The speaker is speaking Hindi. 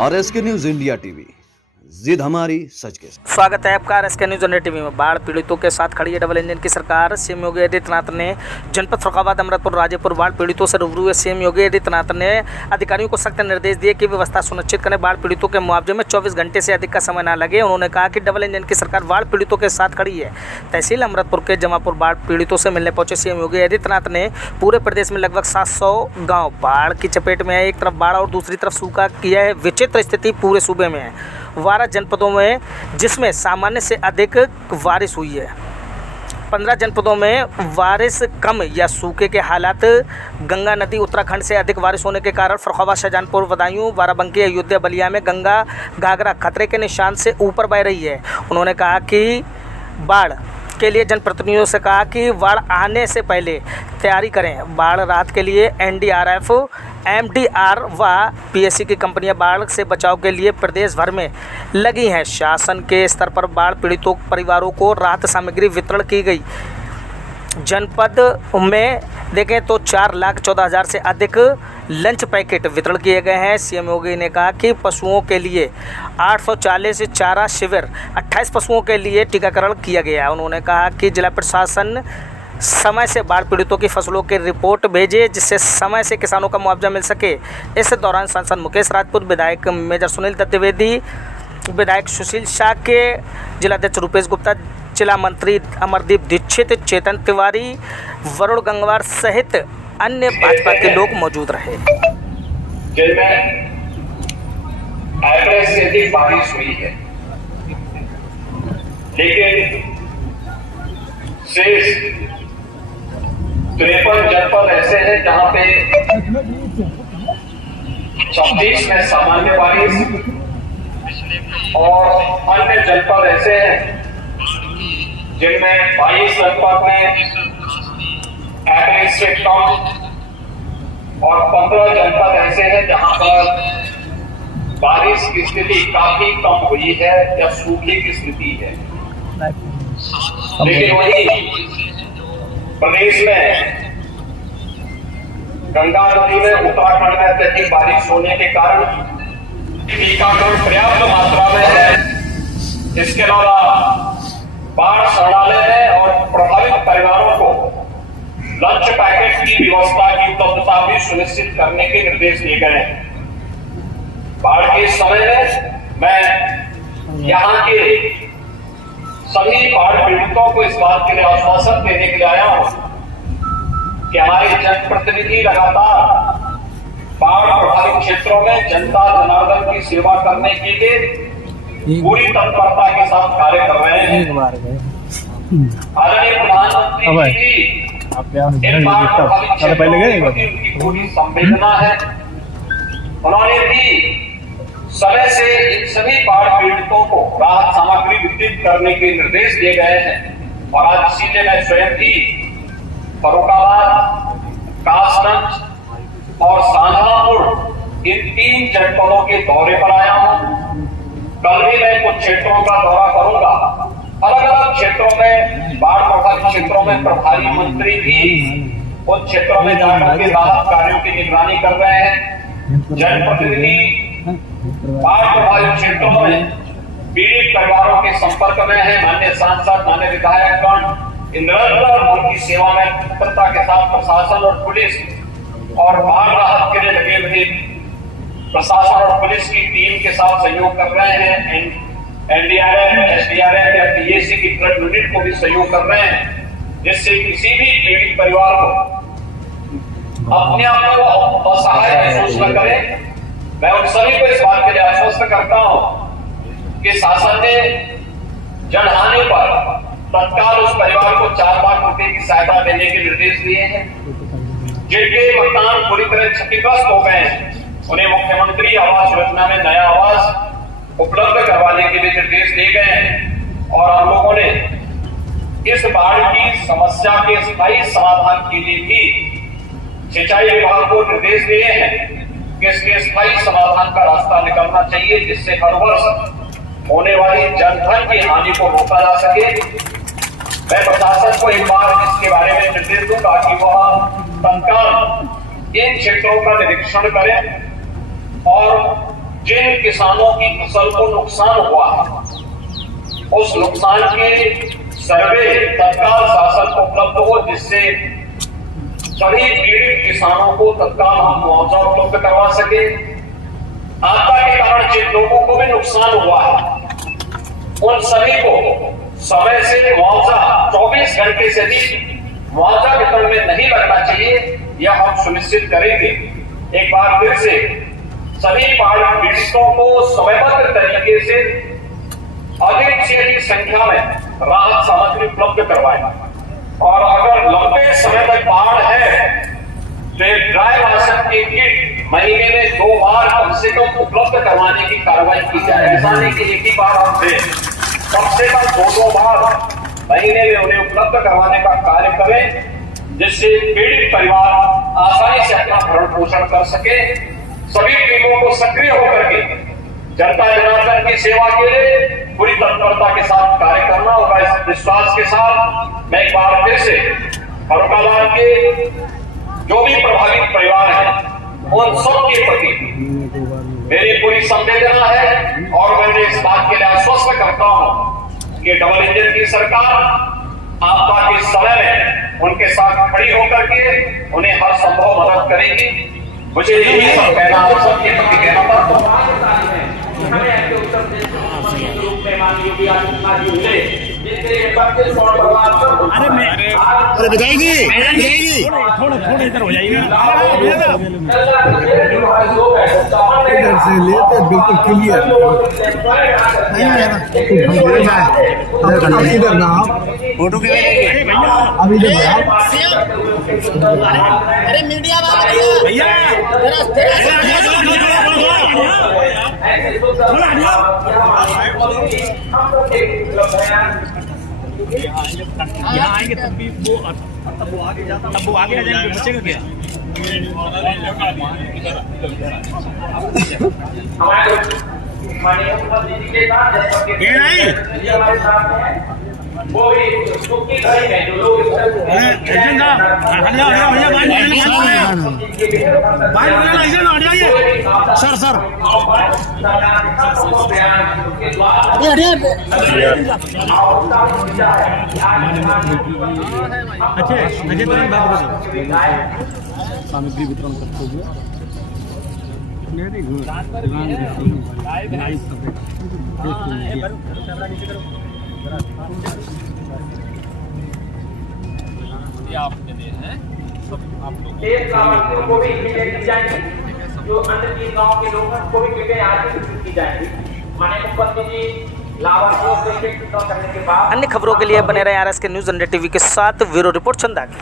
RSK न्यूज इंडिया टीवी, जिद हमारी सच के साथ। स्वागत है आपका RSK न्यूज इंडिया टीवी में। बाढ़ पीड़ितों के साथ खड़ी है डबल इंजन की सरकार। सीएम योगी आदित्यनाथ ने जनपद फर्रुखाबाद, अमृतपुर, राजेपुर बाढ़ पीड़ितों से रूबरू हुए। सीएम योगी आदित्यनाथ ने अधिकारियों को सख्त निर्देश दिए कि व्यवस्था सुनिश्चित करें, बाढ़ पीड़ितों के मुआवजे में 24 घंटे से अधिक का समय न लगे। उन्होंने कहा कि डबल इंजन की सरकार बाढ़ पीड़ितों के साथ खड़ी है। तहसील अमृतपुर के जमापुर बाढ़ पीड़ितों से मिलने पहुंचे सीएम योगी आदित्यनाथ ने पूरे प्रदेश में लगभग 700 गाँव बाढ़ की चपेट में है। एक तरफ बाढ़ और दूसरी तरफ सूखा किया है। विचित्र स्थिति पूरे सूबे में है। 12 जनपदों में जिसमें सामान्य से अधिक बारिश हुई है। 15 जनपदों में बारिश कम या सूखे के हालात। गंगा नदी उत्तराखंड से अधिक बारिश होने के कारण फर्रुखाबाद, शाहजहांपुर, बदायूं, बाराबंकी, अयोध्या, बलिया में गंगा घाघरा खतरे के निशान से ऊपर बह रही है। उन्होंने कहा कि बाढ़ के लिए जनप्रतिनिधियों से कहा कि बाढ़ आने से पहले तैयारी करें। बाढ़ राहत के लिए NDRF, MDR व PSC की कंपनियां बाढ़ से बचाव के लिए प्रदेश भर में लगी हैं। शासन के स्तर पर बाढ़ पीड़ितों परिवारों को राहत सामग्री वितरण की गई। जनपद में देखें तो 4,14,000 से अधिक लंच पैकेट वितरण किए गए हैं। सीएम योगी ने कहा कि पशुओं के लिए 840 चारा शिविर, 28 पशुओं के लिए टीकाकरण किया गया है। उन्होंने कहा कि जिला प्रशासन समय से बाढ़ पीड़ितों की फसलों की रिपोर्ट भेजे, जिससे समय से किसानों का मुआवजा मिल सके। इस दौरान सांसद मुकेश राजपूत, विधायक मेजर सुनील द्विवेदी, विधायक सुशील शाह के, जिलाध्यक्ष रूपेश गुप्ता, जिला मंत्री अमरदीप दीक्षित, चेतन तिवारी, वरुण गंगवार सहित अन्य भाजपा के लोग मौजूद रहे। जिनमें एवरेज से अधिक बारिश हुई है, लेकिन शेष 53 जनपद ऐसे हैं जहां पे 26 में सामान्य बारिश और अन्य जनपद ऐसे हैं जिनमें 22 जनपद में एवरेज से कम और 15 जनपद ऐसे हैं जहां पर बारिश की स्थिति काफी कम हुई है या सूखे की स्थिति है। लेकिन वही प्रदेश में गंगा नदी में उत्तराखंड में अत्यधिक बारिश होने के कारण टीकाकरण पर्याप्त मात्रा में है। इसके अलावा बाढ़ शरणालय है और प्रभावित परिवारों को लंच पैकेट की व्यवस्था की उपलब्धता भी सुनिश्चित करने के निर्देश दिए गए हैं। बाढ़ के समय में मैं यहाँ के सभी बाढ़ पीड़ितों को इस बात के लिए आश्वासन देने के लिए आया हूं कि हमारे जनप्रतिनिधि लगातार बाढ़ प्रभावित क्षेत्रों में जनता जनार्दन की सेवा करने के लिए पूरी तत्परता के साथ कार्य कर रहे हैं। आदरणीय प्रधानमंत्री जी इन बाढ़ प्रभावित क्षेत्रों के प्रति उनकी पूरी संवेदना है। उन्होंने भी समय से इन सभी बाढ़ पीड़ितों को राहत सामग्री वितरित करने के निर्देश दिए गए हैं। और आज सीधे मैं स्वयं भी फर्रुखाबाद, कासगंज और शाहजहांपुर इन 3 जनपदों के दौरे पर आया हूं। कल भी मैं कुछ क्षेत्रों का दौरा करूंगा। अलग अलग क्षेत्रों में बाढ़ प्रभावित क्षेत्रों में प्रभारी मंत्री भी उन क्षेत्रों में जाकर के राहत कार्यों की निगरानी कर रहे हैं। जनप्रतिनिधि बाढ़ प्रभावित क्षेत्रों में पीड़ित परिवारों के संपर्क में है। माननीय सांसद, माननीय विधायकगण निरंतर उनकी सेवा में तत्परता के साथ प्रशासन और पुलिस और बाढ़ राहत के लिए लगे हुए प्रशासन और पुलिस की टीम के साथ सहयोग कर रहे हैं। NDRF, SDRF या PSC की फ्लड यूनिट को भी सहयोग कर रहे हैं, जिससे किसी भी पीड़ित परिवार को अपने आप को असहाय महसूस न करे। मैं उन सभी को इस बात के लिए आश्वस्त करता हूं कि शासन ने जनहानि पर तत्काल उस परिवार को 4 लाख रुपए की सहायता देने के निर्देश दिए हैं। जिनके मकान पूरी तरह क्षतिग्रस्त हो गए हैं, उन्हें मुख्यमंत्री आवास योजना में नया आवास उपलब्ध करवाने के लिए निर्देश दिए गए हैं। और हम लोगों ने इस बाढ़ की समस्या के स्थायी समाधान के लिए भी सिंचाई विभाग को निर्देश दिए हैं कि इसके स्थायी समाधान का रास्ता निकलना चाहिए, जिससे हर वर्ष होने वाली जनधन की हानि को रोका जा सके। मैं प्रशासन को एक बार इसके बारे में निर्देश दूंगा कि वह तत्काल इन क्षेत्रों का निरीक्षण करें और जिन किसानों की फसल को नुकसान हुआ है उस नुकसान के सर्वे तत्काल शासन को उपलब्ध हो, जिससे सभी पीड़ित किसानों को तत्काल हम मुआवजा उपलब्ध करवा सके। आपदा के कारण जिन लोगों को भी नुकसान हुआ है उन सभी को समय से मुआवजा 24 घंटे से अधिक मुआवजा वितरण में नहीं लगना चाहिए, यह हम सुनिश्चित करेंगे। एक बार फिर से सभी बाढ़ पीड़ितों को समयबद्ध तरीके से अधिक से अधिक संख्या में राहत सामग्री उपलब्ध करवाएं और अगर लंबे समय तक बाढ़ है तो ड्राई राशन की किट महीने में 2 बार कम से कम उपलब्ध करवाने की कार्रवाई की जाए। ऐसा नहीं कि एक ही बार हम दें, कम से कम 2 बार महीने में उन्हें उपलब्ध करवाने का कार्य करें, जिससे पीड़ित परिवार आसानी से अपना भरण पोषण कर सके। सभी टीमों को सक्रिय होकर के जनता जनार्दन की सेवा के लिए पूरी तत्परता के साथ कार्य करना होगा। इस विश्वास के साथ मैं एक बार फिर से फर्रुखाबाद के जो भी प्रभावित परिवार हैं उन सब के प्रति मेरी पूरी संवेदना है और मैं इस बात के लिए आश्वस्त करता हूं कि डबल इंजन की सरकार आपदा के समय में उनके साथ खड़ी होकर के उन्हें हर संभव मदद करेगी। मुझे यही सब कहना, आप सबके प्रति कहना था। हमें ऐसे उत्तर प्रदेश के रूप में माननीय योगी आदित्यनाथ जी मिले, जिनसे ये सबके सौर परिवार पर अरे बताइए थोड़ा इधर हो जाइएगा। इधर से लेते बिल्कुल क्लियर इधर ना फोटो के अब इधर अरे मीडिया भैया यहाँ आएंगे तब भी वो आगे जाता, तब वो आगे आ जाएंगे, बचेगा क्या? वो भी सुख की घड़ी में जो लोग सर सामग्री वितरण करते हुए वेरी गुड। एक लाभार्थियों को भी किटें दी जाएंगी, जो अन्य 3 गांव के लोग हैं उनको भी किटें आज वितरित की जाएंगी। माननीय मुख्यमंत्री जी लाभार्थियों से किट वितरण करने के बाद अन्य खबरों के लिए बने रहे RSK न्यूज़ 100 TV के साथ। ब्यूरो रिपोर्ट चंदा की।